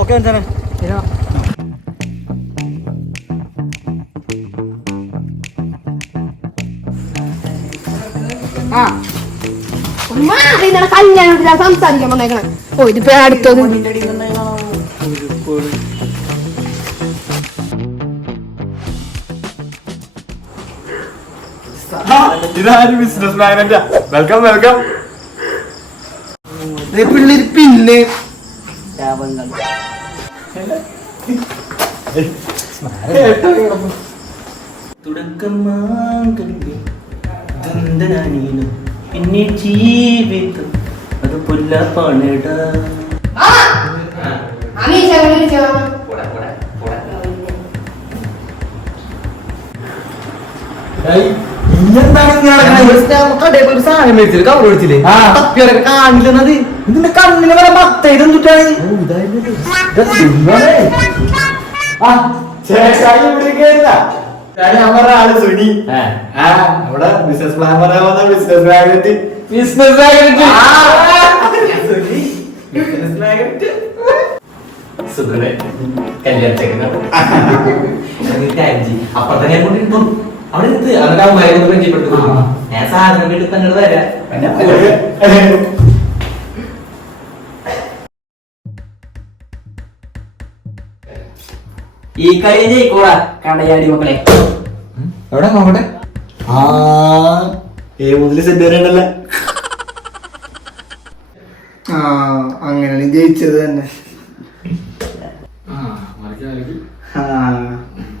Okay എന്താണ് കല്യാണം സംസാരിക്കാൻ പറഞ്ഞേക്കണേ. ഓ ഇതിപ്പോ അടുത്തത് ഇതാരും ബിസിനസ് മാഗ്നറ്റാ. Welcome welcome. പിള്ളേര് പിന്നെ പിന്നെ ജീവിതം അത് പുല്ലാപ്പാണിട. സാധനം മേടിച്ചില്ല കവർ മേടിച്ചില്ലേ തപ്പിയൊക്കെ കാണില്ലെന്നത് ഇതിന്റെ കണ്ണിന് വരെ മത്തേതെന്നിട്ടാണ് ആള് സുനി അവിടെ ബിസിനസ് പ്ലാൻ പറയാൻ വന്ന ബിസിനസ് മാഗ്നറ്റ്. ബിസിനസ് മാഗ്നറ്റ് അപ്പൊ തന്നെ കൊണ്ടിരുന്നു അവിടെ എടുത്ത് അതൊക്കെ മരുന്ന് പരിചയപ്പെട്ടു. ഞാൻ സാധനം വീട്ടിൽ തന്നെ തരാം. ഈ കളി ജയിക്കൂടാ കടയാടി മക്കളെ. എവിടെ നോക്കട്ടെ. മുതല് സെറ്റ് വരണ്ടല്ലേ. അങ്ങനെ ജയിച്ചത് തന്നെ.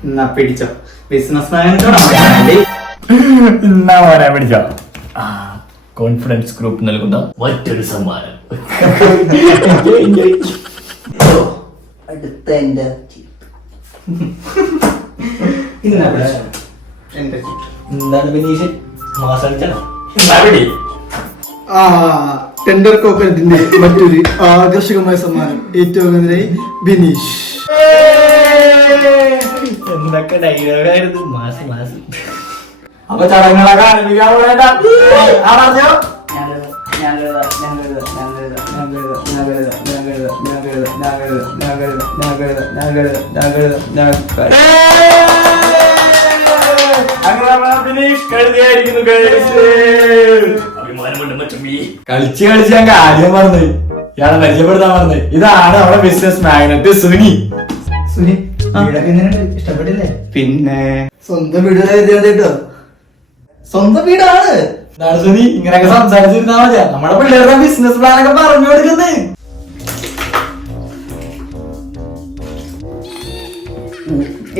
എന്നാ പിടിച്ചോ ബിസിനസ് എന്നാ മോനെ പിടിച്ചോ. കോൺഫിഡൻസ് ഗ്രൂപ്പ് നൽകുന്ന മറ്റൊരു സമ്മാനം. അടുത്ത എന്റെ എന്താണ് ബിനീഷ് മാസം ടെൻഡർ കോക്കനറ്റിന്റെ മറ്റൊരു ആകർഷകമായ സമ്മാനം ഏറ്റുവാങ്ങുന്നതിനായി ബിനീഷ്. എന്തൊക്കെ ഡയലോഗായിരുന്നു. മാസം മാസം അപ്പൊ ചടങ്ങുകളൊക്കെ ആരംഭിക്കാൻ പോകേണ്ട. കളിച്ച് കളിച്ച് ഞാൻ കാര്യം പറഞ്ഞത് ഇയാളെ പരിചയപ്പെടുത്താൻ പറഞ്ഞത്. ഇതാണ് നമ്മുടെ ബിസിനസ് മാഗ്നറ്റ് സുനി. സുനി ഇഷ്ടപ്പെട്ടില്ലേ? പിന്നെ സ്വന്തം വീട് കേട്ടോ. സ്വന്തം വീടാണ്. എന്താണ് സുനി ഇങ്ങനെയൊക്കെ സംസാരിച്ചിരുന്നാ മതിയാ. നമ്മുടെ പിള്ളേരുടെ ബിസിനസ് പ്ലാൻ ഒക്കെ പറഞ്ഞു കൊടുക്കുന്നേ.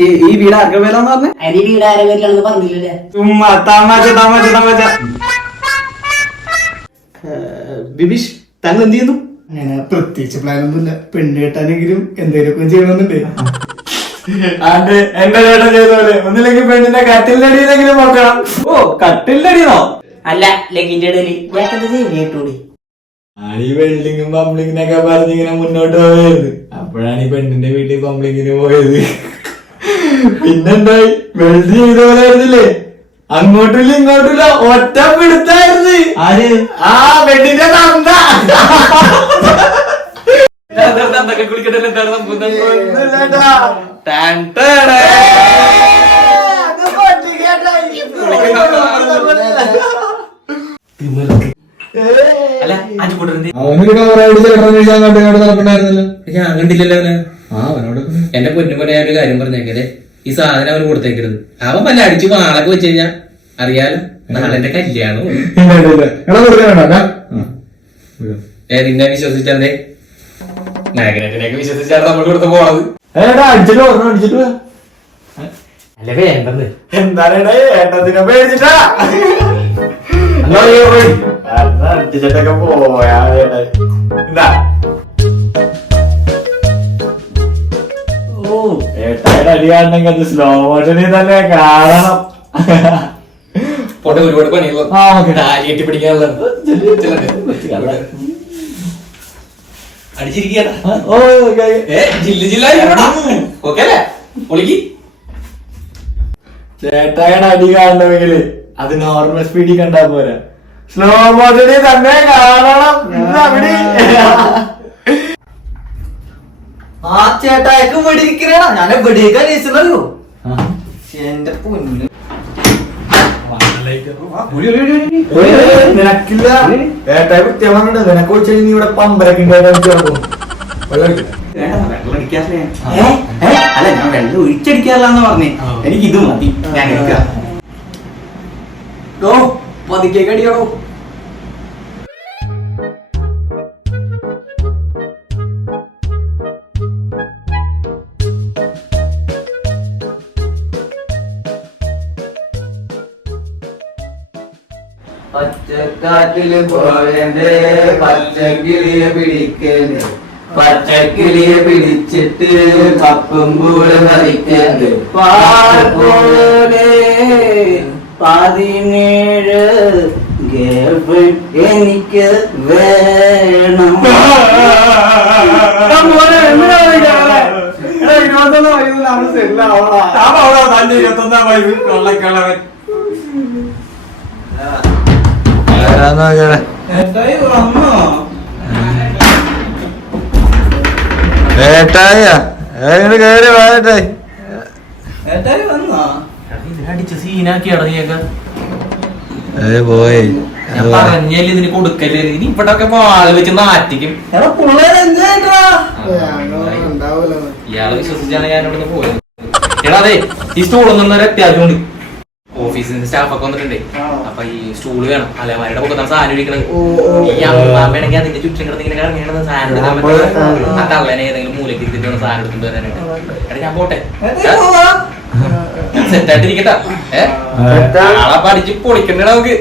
ഈ വീട് ആർക്കെ പേരാന്ന് പറഞ്ഞേ? അരി വീട് ആരെ പേരിലാണെന്ന് പറഞ്ഞില്ലേ? ചുമ്മാ തമാശ തമാശ തമാശ. ബിബീഷ് താങ്കൾ എന്ത് ചെയ്യുന്നു? അങ്ങനെ പ്രത്യേകിച്ച് പ്ലാൻ ഒന്നുമില്ല. പെണ്ണ് കേട്ടാനെങ്കിലും എന്തെങ്കിലുമൊക്കെ ചെയ്യണമെന്നുണ്ട്. ആണ്ട് എന്റെ ചേട്ടൻ ചെയ്തോലെ ഒന്നില്ലെങ്കിൽ പെണ്ണിന്റെ കട്ടിലിന്റെ അടിയിലെങ്കിലും നോക്കണം. ഓ കട്ടിലിന്റെ അടിയെന്നോ? അല്ല ലെഗിന്റെ ഇടയില് കേട്ടൂടി. ഈ വെൽഡിങ്ങും പമ്പിളിങ്ങിനൊക്കെ പറഞ്ഞിങ്ങനെ മുന്നോട്ട് പോയത്. അപ്പോഴാണ് ഈ പെണ്ണിന്റെ വീട്ടിൽ പമ്പിളിങ്ങിന് പോയത്. പിന്നെന്തായി വെൽഡ് ചെയ്ത പോലെ ആയിരുന്നില്ലേ? അങ്ങോട്ടില്ല ഇങ്ങോട്ടില്ല ഒറ്റ പിടുത്തായിരുന്നു. ആര്? ആ പെണ്ണിന്റെ തന്ത. അവനൊരു ഞാൻ കണ്ടില്ലല്ലോ അവനെ. എന്റെ പൊന്നുപോലെ ഞാൻ ഒരു കാര്യം പറഞ്ഞേക്കല്ലേ, ഈ സാധനം അവന് കൊടുത്തേക്കരുത്. അവൻ വല്ല അടിച്ചു വാളൊക്കെ വെച്ച് കഴിഞ്ഞാ അറിയാലോ നാളെ എന്റെ കല്യാണം. നിന്നെ വിശ്വസിച്ചേ മാഗ്നറ്റിനെയൊക്കെ വിശ്വസിച്ചാണ് നമ്മൾ കൊടുത്ത് പോണത്. അടിച്ചിട്ട് അല്ല വേണ്ടെന്ന് എന്താണ് ഏട്ടത്തിനെ പേടിച്ചിട്ടാ അടിച്ചിട്ടൊക്കെ പോയാ. എന്താ ഓ ഏട്ടായുടെ അടി കാണണമെങ്കിൽ അത് സ്ലോ മോഷനിൽ തന്നെ കാണണം. പോട്ടെ ഒരുപാട് പണിയെട്ടി പിടിക്കാനുള്ള അടിച്ചിരിക്കട്ടാ. ജില്ല ജില്ല ഓക്കെ അല്ലേ പൊളിക്ക്. ചേട്ടായുടെ അടി കാണണമെങ്കിൽ അത് നോർമൽ സ്പീഡിൽ കണ്ടാ പോരാ, സ്ലോ മോഷനിൽ തന്നെ കാണണം. അവിടെ ആ ചേട്ടായിക്ക് ഇവിടെ ഇരിക്കണ ഞാൻ എവിടേക്കാ അറിയോ എന്റെ പൊന്നു നിനക്കില്ല ഏട്ടായി വൃത്തിയാവുന്നുണ്ട് നിനക്ക് വെച്ചാൽ നീ ഇവിടെ പമ്പരൊക്കെ വെള്ളം അല്ല ഞാൻ വെള്ളം ഒഴിച്ചടിക്കാറില്ലെന്ന് പറഞ്ഞേ എനിക്ക് ഇത് മതി ഞാൻ എടുക്കാം പതുക്കെ കടിയാടോ പച്ചക്കാറ്റില് പോയന്റെ പച്ചക്കിളിയെ പിടിക്കല് പച്ചക്കിളിയെ പിടിച്ചിട്ട് കപ്പും കൂടെ മറിക്കല് പാർപോലെ 17 എനിക്ക് വേണം. അടിച്ച് സീനാക്കി ഇറങ്ങിയേക്ക പോയി ഞാൻ പറഞ്ഞാല് ഇതിന് കൊടുക്കല്ലേ ഇനി ഇവിടെ വാള് വെച്ച് നാറ്റിക്കും. ഇയാളെ വിശ്വസിച്ചാണ് ഞാൻ ഇവിടുന്ന് പോയത്. എടാ അതെ ഈ സ്റ്റൂളൊന്നും ഒരു അത്യാവശ്യമുണ്ട്. ഓഫീസിൽ നിന്ന് സ്റ്റാഫൊക്കെ വന്നിട്ടുണ്ടേ. അപ്പൊ ഈ സ്റ്റൂള് വേണം. അലമാരുടെ പൊക്കത്താണ് സാധനം ഇരിക്കണത്. ഈ അമ്മയാണെങ്കിൽ അതിന്റെ ചുറ്റും കിടന്ന് ഇങ്ങനെ ഇറങ്ങിയാണ് സാധനം എടുക്കാൻ പറ്റും. ആ കള്ളനെ ഏതെങ്കിലും മൂലക്ക് ഇരുത്തിട്ട് സാധനം എടുത്തിട്ട് വരാനായിട്ട്. എടാ ഞാൻ പോട്ടെ, സെറ്റായിട്ടിരിക്കട്ടാ. ആളെ പഠിച്ച് പൊളിക്കണ്ട നമുക്ക്.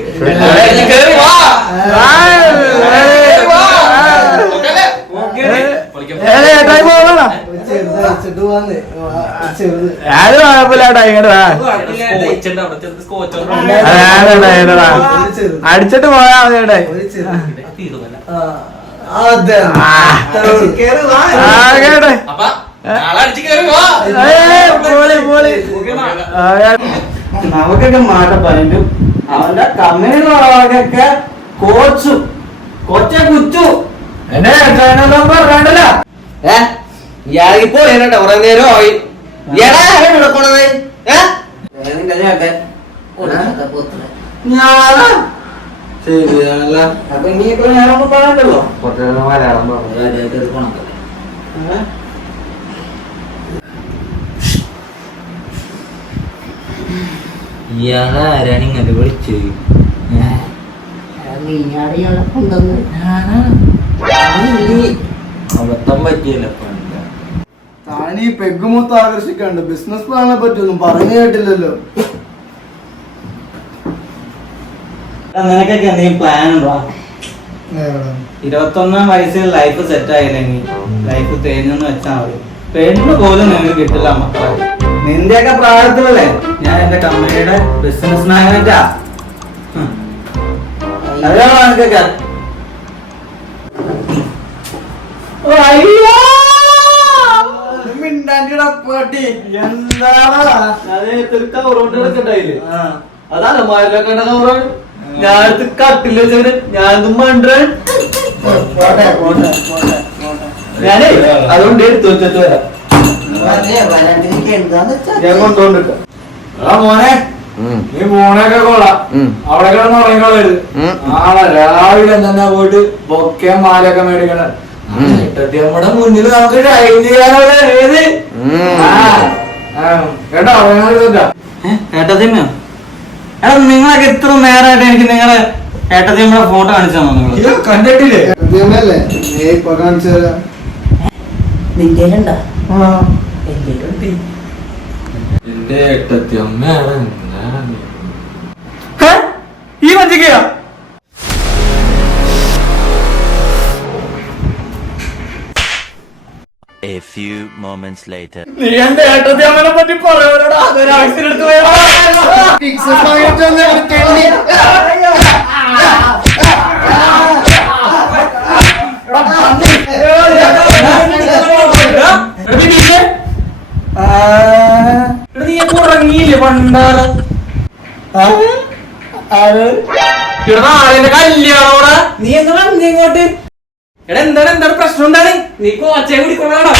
അടിച്ചിട്ട് പോയാ മതി. നമുക്കൊക്കെ മാറ്റം പറഞ്ഞു. അവന്റെ കമ്പനികളൊക്കെ കൊച്ച കുച്ചു എന്നെ പറഞ്ഞല്ലോ. ഇയാളിപ്പോ എന്നട്ടെ കുറെ നേരമായി വിളക്കണത് ഞാനാ ശരിയല്ല. അപ്പൊ ഇനിയിപ്പോ ഞാനൊന്നും പറയണ്ടല്ലോ. കുറച്ച് മലയാളം പറഞ്ഞു ഇയാളാരാണ് ഇങ്ങനെ വിളിച്ചത്? അബദ്ധം പറ്റിയല്ലോ. താനീ പെഗ്ഗുമൊത്ത് ആകർഷിക്കാണ്ട് ബിസിനസ് പ്ലാനെ പറ്റിയൊന്നും പറഞ്ഞു കേട്ടില്ലല്ലോ. നിനക്കൊക്കെ എന്തെങ്കിലും പ്ലാൻ ഉണ്ടോ? 21 വയസ്സിൽ ലൈഫ് സെറ്റ് ആയില്ലെങ്കിൽ ലൈഫ് തേഞ്ഞെന്ന് വെച്ചാൽ മതി. പെണ്ണ് പോലും നിങ്ങൾക്ക് കിട്ടില്ല മക്കളെ. നിന്റെയൊക്കെ പ്രായത്തിലല്ലേ ഞാൻ എന്റെ കമ്പനിയുടെ ബിസിനസ് മാനേജാ. അറിയാമോ നിനക്കൊക്കെ? അതാണ് മയിലൊക്കെ ഞാനടുത്ത് കട്ടില് വെച്ചിട്ട് ഞാനൊന്നും മണ്ടൻ ഞാനേ അതുകൊണ്ട് എടുത്തു വെച്ചിട്ട് വരാം. ഞാൻ കൊണ്ടുകൊണ്ടിരിക്കാം. മോനെ നീ മോനൊക്കെ കൊള്ളാം. അവിടെ കിടന്ന് ഉറങ്ങിക്കൊള്ളരുത്. നാളെ രാവിലെ തന്നെ പോയിട്ട് ബൊക്കെ മാലൊക്കെ മേടിക്കണം. നമ്മുടെ മുന്നിൽ നമുക്ക് ഷൈൻ ചെയ്യാനുള്ള ഏത് കേട്ടോ. ഏട്ടത്തിമ്മ എടാ നിങ്ങളൊക്കെ ഇത്ര നേരമായിട്ട് എനിക്ക് നിങ്ങളെ ഏട്ടത്തിമ്മയുടെ ഫോട്ടോ കാണിച്ചു തന്നോ? നിങ്ങൾ കണ്ടിട്ടില്ലേ? നിന്റെ എന്റെ ഏട്ടത്തി അമ്മയാണ് ഈ മഞ്ചിക്കോ? A few moments later. നീ എന്റെ ഏട്ടത്തി അമ്മനെ പറ്റി പറയോടാ. അതൊരു ആക്സിഡന്റ് നീ ഉറങ്ങിയില്ലേ പണ്ടാറ്? കല്യാണോടാ നീ എന്താണ് ഇങ്ങോട്ട്? എടാ എന്താണ് പ്രശ്നം? എന്താണ് നീ കോച്ചയെ കൂടി കൊള്ളാടാ?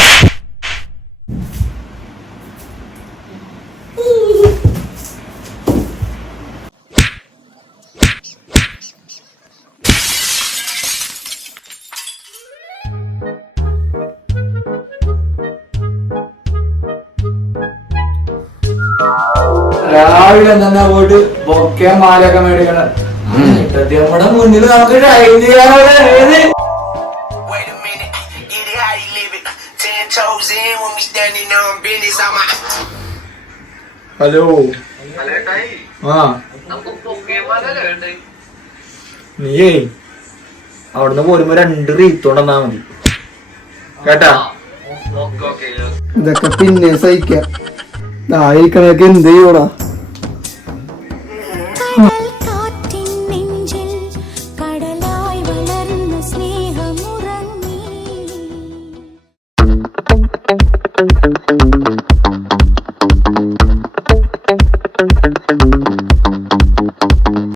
രാവിലെ തന്നെ പോയിട്ട് ബൊക്കെ മാലയൊക്കെ മേടിക്കണം. നമ്മുടെ മുന്നിൽ നമുക്ക് ഷൈൻ ചെയ്യാനുള്ള ഏത് Wait a minute, get it how you live it. 10 toes in when we standing on business. I'm a hello ആ നീയേ അവിടുന്ന് പോരുമ്പോ 2 റീത്തോണ്ടെന്നാ മതി കേട്ടാ. ഇതൊക്കെ പിന്നെ സഹിക്കാം. ഇതായിരിക്കണൊക്കെ എന്ത് ചെയ്യൂടാ? കാറ്റിൻ നെഞ്ചിൽ കടലായി വളർന്ന സ്നേഹമുറങ്ങി